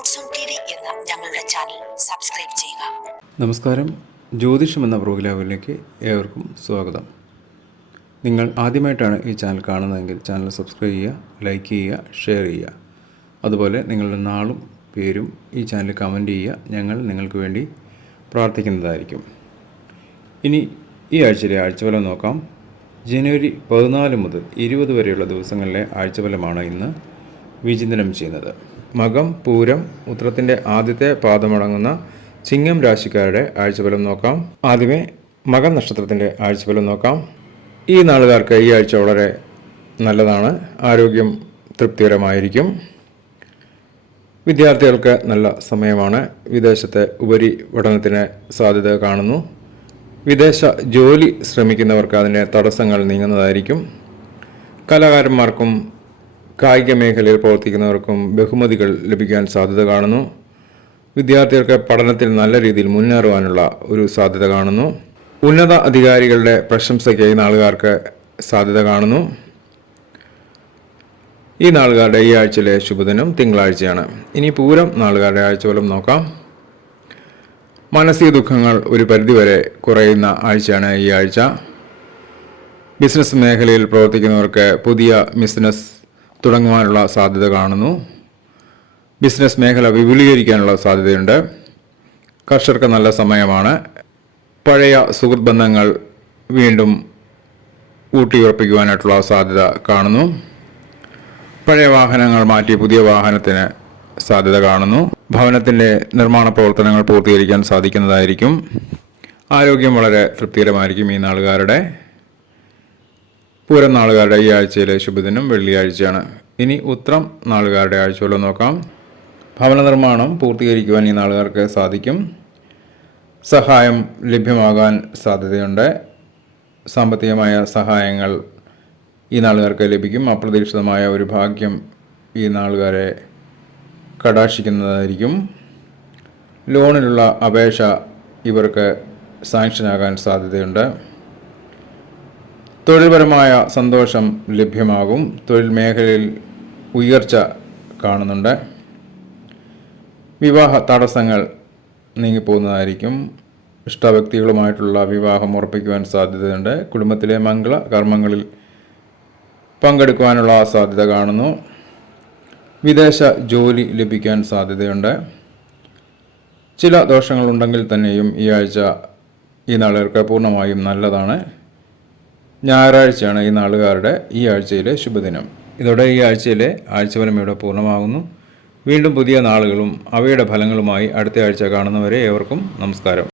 എന്ന ഞങ്ങളുടെ channel subscribe ചെയ്യുക. നമസ്കാരം. ജ്യോതിഷം എന്ന പ്രോഗ്രാമിലേക്ക് ഏവർക്കും സ്വാഗതം. നിങ്ങൾ ആദ്യമായിട്ടാണ് ഈ ചാനൽ കാണുന്നതെങ്കിൽ ചാനൽ സബ്സ്ക്രൈബ് ചെയ്യുക ലൈക്ക് ചെയ്യുക ഷെയർ ചെയ്യുക. അതുപോലെ നിങ്ങളുടെ നാളും പേരും ഈ ചാനൽ കമന്റ് ചെയ്യുക. ഞങ്ങൾ നിങ്ങൾക്ക് വേണ്ടി പ്രാർത്ഥിക്കുന്നതായിരിക്കും. ഇനി ഈ ആഴ്ചയിലെ ആഴ്ചഫലം നോക്കാം. ജനുവരി പതിനാല് മുതൽ ഇരുപത് വരെയുള്ള ദിവസങ്ങളിലെ ആഴ്ചഫലമാണ് ഇന്ന് വിചിന്തനം ചെയ്യുന്നത്. മകം പൂരം ഉത്രത്തിന്റെ ആദ്യത്തെ പാദമടങ്ങുന്ന ചിങ്ങം രാശിക്കാരുടെ ആഴ്ചഫലം നോക്കാം. ആദ്യമേ മകം നക്ഷത്രത്തിന്റെ ആഴ്ചഫലം നോക്കാം. ഈ നാളുകാർക്ക് ഈ ആഴ്ച വളരെ നല്ലതാണ്. ആരോഗ്യം തൃപ്തികരമായിരിക്കും. വിദ്യാർത്ഥികൾക്ക് നല്ല സമയമാണ്. വിദേശത്തെ ഉപരി പഠനത്തിന് സാധ്യത കാണുന്നു. വിദേശ ജോലി ശ്രമിക്കുന്നവർക്ക് അതിന്റെ തടസ്സങ്ങൾ നീങ്ങുന്നതായിരിക്കും. കലാകാരന്മാർക്കും കായിക മേഖലയിൽ പ്രവർത്തിക്കുന്നവർക്കും ബഹുമതികൾ ലഭിക്കാൻ സാധ്യത കാണുന്നു. വിദ്യാർത്ഥികൾക്ക് പഠനത്തിൽ നല്ല രീതിയിൽ മുന്നേറുവാനുള്ള ഒരു സാധ്യത കാണുന്നു. ഉന്നത അധികാരികളുടെ പ്രശംസയ്ക്കായി നാളുകാർക്ക് സാധ്യത കാണുന്നു. ഈ നാളുകാരുടെ ഈ ആഴ്ചയിലെ ശുഭദിനം തിങ്കളാഴ്ചയാണ്. ഇനി പൂരം നാളുകാരുടെ ആഴ്ച പോലും നോക്കാം. മാനസിക ദുഃഖങ്ങൾ ഒരു പരിധിവരെ കുറയുന്ന ആഴ്ചയാണ് ഈ ആഴ്ച. ബിസിനസ് മേഖലയിൽ പ്രവർത്തിക്കുന്നവർക്ക് പുതിയ ബിസിനസ് തുടങ്ങുവാനുള്ള സാധ്യത കാണുന്നു. ബിസിനസ് മേഖല വിപുലീകരിക്കാനുള്ള സാധ്യതയുണ്ട്. കർഷകർക്ക് നല്ല സമയമാണ്. പഴയ സുഹൃത്ത് ബന്ധങ്ങൾ വീണ്ടും ഊട്ടിയുറപ്പിക്കുവാനായിട്ടുള്ള സാധ്യത കാണുന്നു. പഴയ വാഹനങ്ങൾ മാറ്റി പുതിയ വാഹനത്തിന് സാധ്യത കാണുന്നു. ഭവനത്തിന്റെ നിർമ്മാണ പ്രവർത്തനങ്ങൾ പൂർത്തീകരിക്കാൻ സാധിക്കുന്നതായിരിക്കും. ആരോഗ്യം വളരെ തൃപ്തികരമായിരിക്കും ഈ നാളുകാരുടെ. പൂരം നാളുകാരുടെ ഈ ആഴ്ചയിലെ ശുഭദിനം വെള്ളിയാഴ്ചയാണ്. ഇനി ഉത്രം നാളുകാരുടെ ആഴ്ചകൾ നോക്കാം. ഭവന നിർമ്മാണം പൂർത്തീകരിക്കുവാൻ ഈ നാളുകാർക്ക് സാധിക്കും. സഹായം ലഭ്യമാകാൻ സാധ്യതയുണ്ട്. സാമ്പത്തികമായ സഹായങ്ങൾ ഈ നാളുകാർക്ക് ലഭിക്കും. അപ്രതീക്ഷിതമായ ഒരു ഭാഗ്യം ഈ നാളുകാരെ കടാക്ഷിക്കുന്നതായിരിക്കും. ലോണിലുള്ള അപേക്ഷ ഇവർക്ക് സാങ്ഷനാകാൻ സാധ്യതയുണ്ട്. തൊഴിൽപരമായ സന്തോഷം ലഭ്യമാകും. തൊഴിൽ മേഖലയിൽ ഉയർച്ച കാണുന്നുണ്ട്. വിവാഹ തടസ്സങ്ങൾ നീങ്ങിപ്പോകുന്നതായിരിക്കും. ഇഷ്ടവ്യക്തികളുമായിട്ടുള്ള വിവാഹം ഉറപ്പിക്കുവാൻ സാധ്യതയുണ്ട്. കുടുംബത്തിലെ മംഗള കർമ്മങ്ങളിൽ പങ്കെടുക്കുവാനുള്ള സാധ്യത കാണുന്നു. വിദേശ ജോലി ലഭിക്കാൻ സാധ്യതയുണ്ട്. ചില ദോഷങ്ങളുണ്ടെങ്കിൽ തന്നെയും ഈ ആഴ്ച ഈ നാളുകൾക്ക് പൂർണമായും നല്ലതാണ്. ഞായറാഴ്ചയാണ് ഈ നാളുകാരുടെ ഈ ആഴ്ചയിലെ ശുഭദിനം. ഇതോടെ ഈ ആഴ്ചയിലെ ആഴ്ചഫലം ഇവിടെ പൂർണമാകുന്നു. വീണ്ടും പുതിയ നാളുകളും അവയുടെ ഫലങ്ങളുമായി അടുത്ത ആഴ്ച കാണുന്നവരെ ഏവർക്കും നമസ്കാരം.